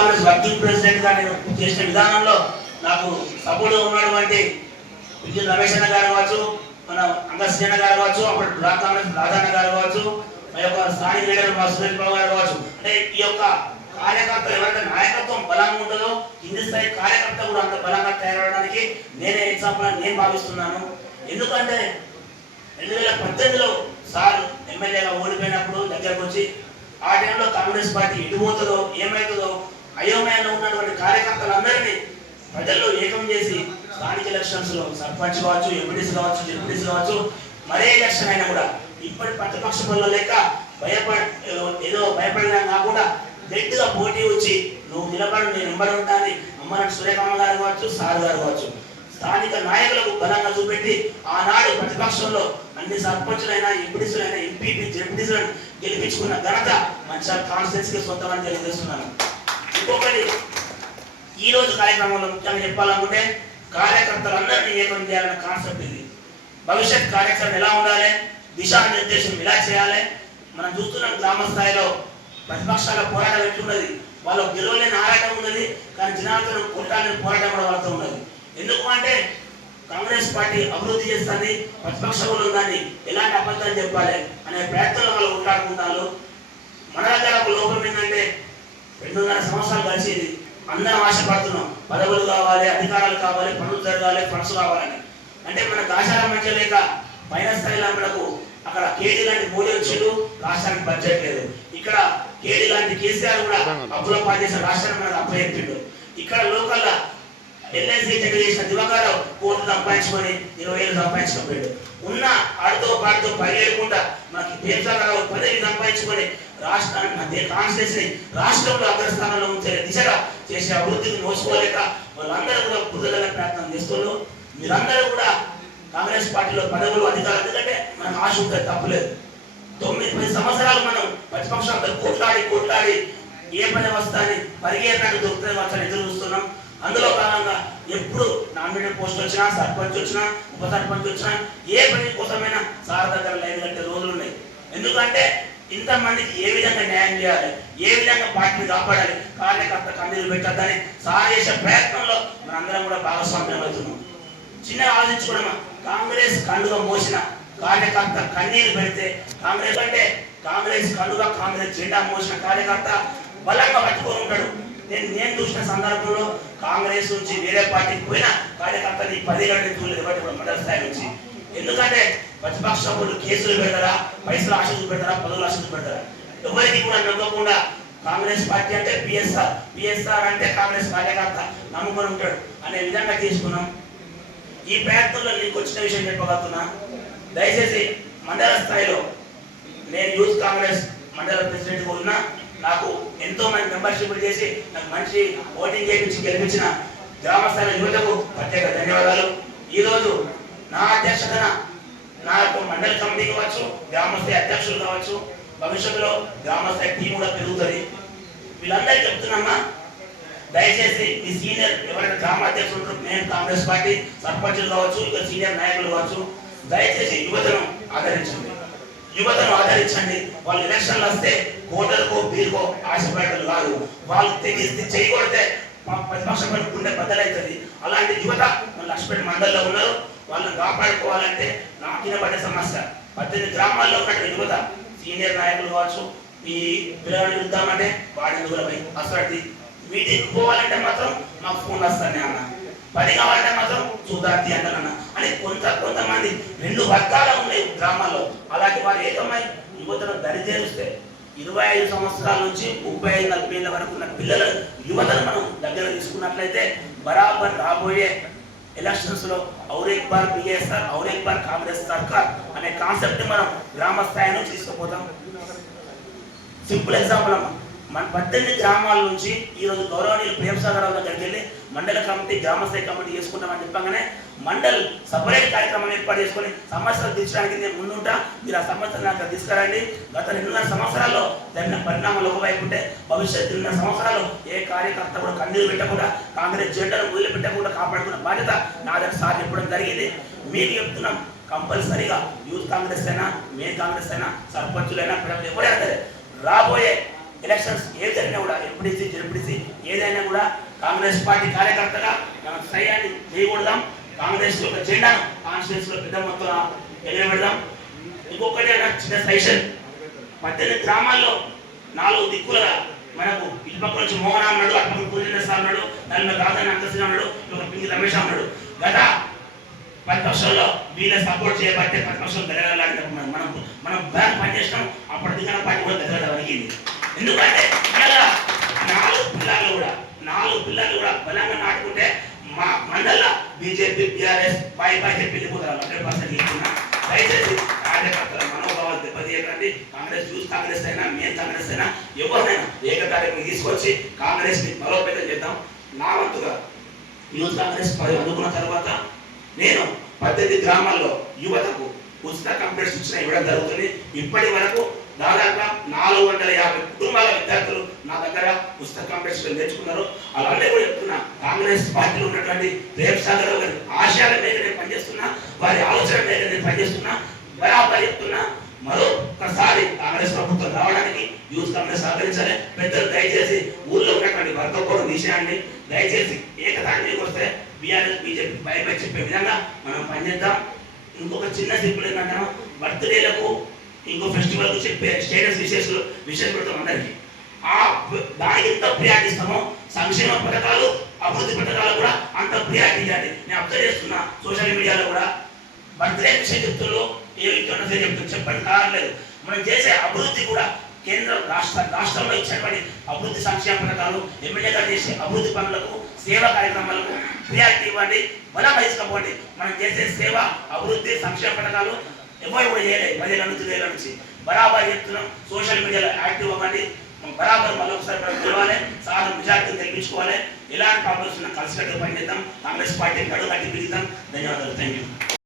Congress working president గా నేను చేసిన విధానంలో నాకు సపోర్ట్ ఉన్నటువంటి విజయ రమేష్ అన్న గారు కావచ్చు, మన అంగశ్రీన గారు కావచ్చు, అప్పుడు బ్లాక్ కాంగ్రెస్ రాజన్న గారు కావచ్చు, మా యొక్క స్థానిక లీడర్ మా సురేష్ బాబు గారు కావచ్చు. అంటే ఈ యొక్క కార్యకర్తలు ఎవరైతే నాయకత్వం బలంగా ఉంటుందో కింది స్థాయి కార్యకర్త కూడా అంత బలంగా తయారవడానికి నేనే ఎగ్జాంపుల్ నేను భావిస్తున్నాను. ఎందుకంటే 2018లో సార్ ఎమ్మెల్యేగా ఓడిపోయినప్పుడు దగ్గరకు వచ్చి ఆ టైంలో కాంగ్రెస్ పార్టీ ఎటుపోతుందో ఏమవుతుందో అయోమయంలో ఉన్నటువంటి కార్యకర్తలందరినీ ప్రజల్లో ఏకం చేసి స్థానిక ఎలక్షన్స్ లో సర్పంచ్ కావచ్చు, ఎంపీటీసీ కావచ్చు, జెడ్పీటీసీ కావచ్చు, మరే ఎలక్షన్ అయినా కూడా ఇప్పటి ప్రతిపక్ష పనుల లెక్క ఏదో భయపడినా కాకుండా గట్టిగా పోటీ వచ్చి నువ్వు నిలబడి నేను నెంబర్ ఉంటాను అమ్మనాడు సురేఖమ్మ గారు కావచ్చు, సార్ గారు కావచ్చు, స్థానిక నాయకులకు బలంగా చూపెట్టి ఆనాడు ప్రతిపక్షంలో అన్ని సర్పంచులైనా ఎంపీటీసీలైనా ఎంపీపీ జెడ్పీటీసీలను గెలిపించుకున్న ఘనత మంచిర్యాల కాన్స్టిట్యున్సీకి సొంతమని తెలియజేస్తున్నాను. ఇంకొకటి ఈ రోజు కార్యక్రమంలో ముఖ్యంగా చెప్పాలనుకుంటే కార్యకర్తలందరినీ ఏకం చేయాలన్న కాన్సెప్ట్ ఇది. భవిష్యత్ కార్యాచరణ ఎలా ఉండాలి, దిశానిర్దేశం ఎలా చేయాలి. మనం చూస్తున్నాం గ్రామ స్థాయిలో ప్రతిపక్షాల పోరాటం ఎట్లున్నది, వాళ్ళ గెలవలేని ఆరాటం ఉన్నది, కానీ జనాలతో కొట్టాలని పోరాటం కూడా వాళ్ళతో ఉన్నది. ఎందుకు అంటే కాంగ్రెస్ పార్టీ అభివృద్ధి చేస్తుంది, ప్రతిపక్ష ఉందని ఎలాంటి అబద్ధాలు చెప్పాలి అనే ప్రయత్నంలో వాళ్ళు కొట్లాడుకుంటారు. మన దగ్గర ఒక లోపం ఏంటంటే 2.5 సంవత్సరాలు కలిసింది, అందరం ఆశపడుతున్నాం పదవులు కావాలి, అధికారాలు కావాలి, పనులు జరగాలి, ఫండ్స్ కావాలని. అంటే మన ఆచారం మంచిగా లేక పైన స్థాయిలో మనకు అక్కడ కేడీ లాంటి మోడీ వచ్చాడు, రాష్ట్రానికి బడ్జెట్ లేదు. ఇక్కడ కేడీ లాంటి కేసీఆర్ కూడా అప్పుల పాలు చేసిన రాష్ట్రాన్ని మనకు అప్పచెప్పిండు. ఇక్కడ లోకల్లా ఎల్ఐసి చక్కెర చేసిన దివాకరావు కోట్లు సంపాదించుకొని 20 ఏళ్ళు సంపాదించుకోపోయాడు. ఉన్న ఆడుతో పాడుతో పరిగెడకుండా మనకి దేశారావు పదవి సంపాదించుకొని రాష్ట్రాన్ని కాన్స్టిట్యూన్సీ రాష్ట్రంలో అగ్రస్థానంలో ఉంచే దిశగా చేసే అభివృద్ధిని మోసుకోలేక వాళ్ళందరూ కూడా బుద్ధగల ప్రయత్నం చేస్తున్నారు. మీరందరూ కూడా కాంగ్రెస్ పార్టీలో పదవులు అధికారులు, ఎందుకంటే మనకు ఆశ ఉంటుంది, తప్పులేదు. 9-10 సంవత్సరాలు మనం ప్రతిపక్షాలతో కొట్లాడి ఏ పని వస్తాని పరిగెత్తినట్టు దొరుకుతుంది వచ్చని ఎదురు చూస్తున్నాం. అందులో భాగంగా ఎప్పుడు నామినేటెడ్ పోస్ట్ వచ్చినా, సర్పంచ్ వచ్చినా, ఉప సర్పంచ్ వచ్చినా ఏ పని కోసమైనా సార్ దగ్గర లైన్ కట్టే రోజులు ఉన్నాయి. ఎందుకంటే ఇంతమందికి ఏ విధంగా న్యాయం చేయాలి, ఏ విధంగా పార్టీని కాపాడాలి, కార్యకర్త కన్నీరు పెట్టద్దని సార్ చేసే ప్రయత్నంలో మనందరం కూడా భాగస్వామ్యం అవుతున్నాం. చిన్నగా ఆలోచించుకోవడమా, కాంగ్రెస్ కండుగ మోసిన కార్యకర్త కన్నీరు పెడితే కాంగ్రెస్ అంటే కాంగ్రెస్ కండుగ కాంగ్రెస్ జెండా మోసిన కార్యకర్త బలంగా పట్టుకొని ఉంటాడు. నేను చూసిన సందర్భంలో కాంగ్రెస్ నుంచి వేరే పార్టీకి పోయిన కార్యకర్తని 10 గంటలు చూడలేదు ఎవరి మండల స్థాయి నుంచి. ఎందుకంటే ప్రతిపక్ష వాళ్ళు కేసులు పెడతారా, పైసలు ఆశ చూపెడతారా, పదవులు ఆశ చూపెడతారా, ఎవరికి కూడా నమ్మకుండా కాంగ్రెస్ పార్టీ అంటే పిఎస్ఆర్ అంటే కాంగ్రెస్ కార్యకర్త నమ్ముకొని ఉంటాడు అనే విధంగా తీసుకున్నాం. ఈ ప్రయత్నంలో నీకు వచ్చిన విషయం చెప్పగలుగుతున్నా. దయచేసి మండల స్థాయిలో నేను యూత్ కాంగ్రెస్ మండల ప్రెసిడెంట్ ఉన్నా, నాకు ఎంతో మంది మెంబర్షిప్ చేసి నాకు మంచి ఓటింగ్ చేయించి గెలిపించిన గ్రామ స్థాయి యువతకు ప్రత్యేక ధన్యవాదాలు. ఈరోజు నా అధ్యక్షతన నా యొక్క మండల కమిటీ కావచ్చు, గ్రామ స్థాయి అధ్యక్షులు కావచ్చు, భవిష్యత్తులో గ్రామ స్థాయి టీం కూడా పెరుగుతుంది. వీళ్ళందరికీ చెప్తున్నామా, దయచేసి ఈ సీనియర్ ఎవరైనా గ్రామ అధ్యక్షులు ఉంటారో, నేను కాంగ్రెస్ పార్టీ సర్పంచులు కావచ్చు, ఇక సీనియర్ నాయకులు కావచ్చు, దయచేసి యువతను ఆదరించండి. వాళ్ళు ఎలక్షన్లు వస్తే ఓటర్కో బీరుకో ఆశపడటం కాదు, వాళ్ళు తెగిస్తే చేయకూడితే ప్రతిపక్షం గుండె బద్దలవుతుంది. అలాంటి యువత మన లక్ష్మీ మండలిలో ఉన్నారు, వాళ్ళని కాపాడుకోవాలంటే నాకు పడే సమస్య 18 గ్రామాల్లో ఉన్న యువత సీనియర్ నాయకులు కావచ్చు, ఈ పిల్లగాడిని చూద్దామంటే వాడిని దూరమై అసలు మీటింగ్ పోవాలంటే మాత్రం మాకు ఫోన్ వస్తానే అన్న, పని కావాలంటే మాత్రం చూద్దాంతి అంటారన్న అని కొంతమంది 2 వర్గాలు ఉన్నాయి గ్రామాల్లో. అలాంటి వారు ఏకమై యువతను దరిచేరుస్తే 25 సంవత్సరాల నుంచి 35-40 ఏళ్ళ వరకు ఉన్న పిల్లల యువతను మనం దగ్గర తీసుకున్నట్లయితే బరాబర్ రాబోయే ఎలక్షన్స్ లో ఔరేక్ బార్ బిఎస్ఆర్, ఔరేక్ బార్ కాంగ్రెస్ సర్కార్ అనే కాన్సెప్ట్ మనం గ్రామ స్థాయి నుంచి తీసుకుపోతాం. సింపుల్ ఎగ్జాంపుల్ అమ్మ, మన 18 గ్రామాల నుంచి ఈరోజు గౌరవనీయులు ప్రేమసాగరరావు దగ్గరికి వెళ్ళి మండల కమిటీ, గ్రామ స్థాయి కమిటీ చేసుకుంటామని చెప్పగానే మండల్ సపరేట్ కార్యక్రమం ఏర్పాటు చేసుకొని సమస్యలు తీర్చడానికి నేను ముందుంటా, మీరు ఆ సమస్యలు నాకు తీసుకురండి. గత 2.5 సంవత్సరాల్లో జరిగిన పరిణామాలు ఒకవైపు ఉంటే భవిష్యత్తు 2.5 సంవత్సరాలు ఏ కార్యకర్త కూడా కన్నీరు పెట్టకుండా, కాంగ్రెస్ జెండాను వదిలి పెట్టకుండా కాపాడుకున్న బాధ్యత నాదని సార్ చెప్పడం జరిగింది. మీకు చెప్తున్నాం, కంపల్సరీగా యూత్ కాంగ్రెస్ అయినా, మెయిన్ కాంగ్రెస్ అయినా, సర్పంచులైనా, ఎవరైనా సరే రాబోయే ఎలక్షన్స్ ఏ జరిగినా కూడా ఎంపీటీసీ, జెడ్పీటీసీ ఏది ఎప్పుడైనా కూడా కాంగ్రెస్ పార్టీ కార్యకర్తగా మనం సైన్యాన్ని చేయకూడదాం. కాంగ్రెస్ యొక్క జెండాను కాన్స్టిట్యూన్స్ లో పెద్ద మొత్తంలో ఎగరబెడదాం. ఇంకొకటి చిన్న సజెషన్, 18 గ్రామాల్లో 4 దిక్కులుగా మనకు ఇటుపక్క నుంచి మోహన ఉన్నాడు, అటుపక్క పూజేశ్వర ఉన్నాడు, నలుగురు రాజధాని అంతశ్రీ ఉన్నాడు, ఒక పింగి రమేష్ ఉన్నాడు. గత ప్రతిపక్షంలో వీళ్ళ సపోర్ట్ చేయబట్టే ప్రతిపక్షం గెలగలాంటి మనం బ్యాన్ పనిచేసినాం. అప్పుడు అధికార పార్టీ కూడా గెలగలిగింది. ఎందుకంటే ఇలా 4 పిల్లలు కూడా బలంగా నాటుకుంటే మా మండల బీజేపీ టీఆర్ఎస్ పై చెప్పి వెళ్ళిపోతారు. 100% చెప్తున్నా. దయచేసి కార్యకర్తల మనోభావాలు దెబ్బతీయకండి. కాంగ్రెస్ అయినా మేము కాంగ్రెస్ అయినా ఎవరినైనా ఏకతారీఖు తీసుకొచ్చి కాంగ్రెస్ ని బలోపేతం చేద్దాం. నా వంతుగా యూత్ కాంగ్రెస్ అందుకున్న తర్వాత నేను 18 గ్రామాల్లో యువతకు ఉచిత కంప్యూటర్స్ ఇచ్చిన ఇవ్వడం జరుగుతుంది. ఇప్పటి వరకు దాదాపుగా 450 కుటుంబాల విద్యార్థులు నా దగ్గర ఉచిత కంప్యూటర్స్ నేర్చుకున్నారు. అలాగే కూడా చెప్తున్నా, కాంగ్రెస్ పార్టీలో ఉన్నటువంటి రేప్ సాగర్ గారి ఆశయాల మీద నేను పనిచేస్తున్నా, వారి ఆలోచన మీద నేను పనిచేస్తున్నా. బరాబర్ చెప్తున్నా, మరొకసారి కాంగ్రెస్ ప్రభుత్వం రావడానికి యూత్ కాంగ్రెస్ సహకరించాలి. పెద్దలు దయచేసి ఊళ్ళో ఉన్నటువంటి వర్గపోవడం విషయాన్ని దయచేసి ఏకతాటికి వస్తే బీఆర్ఎస్ బీజేపీ భయపై చెప్పే విధంగా మనం పనిచేద్దాం. ఇంకొక చిన్న సింపుల్ ఏంటంటే, బర్త్డేలకు ఇంకో ఫెస్టివల్ చెప్పే స్టేటస్ విశేష పెడతాం అందరికీ. దానికి ఎంత ప్రియారిటీ ఇస్తామో సంక్షేమ పథకాలు అభివృద్ధి పథకాలు కూడా అంత ప్రియారిటీ ఇవ్వాలి. నేను అబ్జర్వ్ చేస్తున్నా సోషల్ మీడియాలో కూడా బర్త్డే విషయం చెప్తున్నారు, చెప్పండి కావట్లేదు. మనం చేసే అభివృద్ధి కూడా కేంద్రం రాష్ట్రంలో ఇచ్చినటువంటి అభివృద్ధి సంక్షేమ పథకాలు, ఎమ్మెల్యేగా చేసే అభివృద్ధి పనులకు సేవా కార్యక్రమాలకు ప్రియారిటీ ఇవ్వండి, బలం వహించుకోండి. మనం చేసే సేవ అభివృద్ధి సంక్షేమ పథకాలు ఎవరు కూడా చేయలేదు. 10 నుంచి 2000 నుంచి బరాబర్ చెప్తున్నాం. సోషల్ మీడియాలో యాక్టివ్ అవ్వండి. బరాబర్ మళ్ళీ ఒకసారి గెలవాలి, సార్ మెజార్టీ గెలిపించుకోవాలి. ఎలాంటి ప్రాబ్లమ్స్ ఉన్నా కలిసికట్టుగా పనిచేద్దాం. కాంగ్రెస్ పార్టీ గడువు కట్టి పిలుద్దాం. ధన్యవాదాలు. Thank you.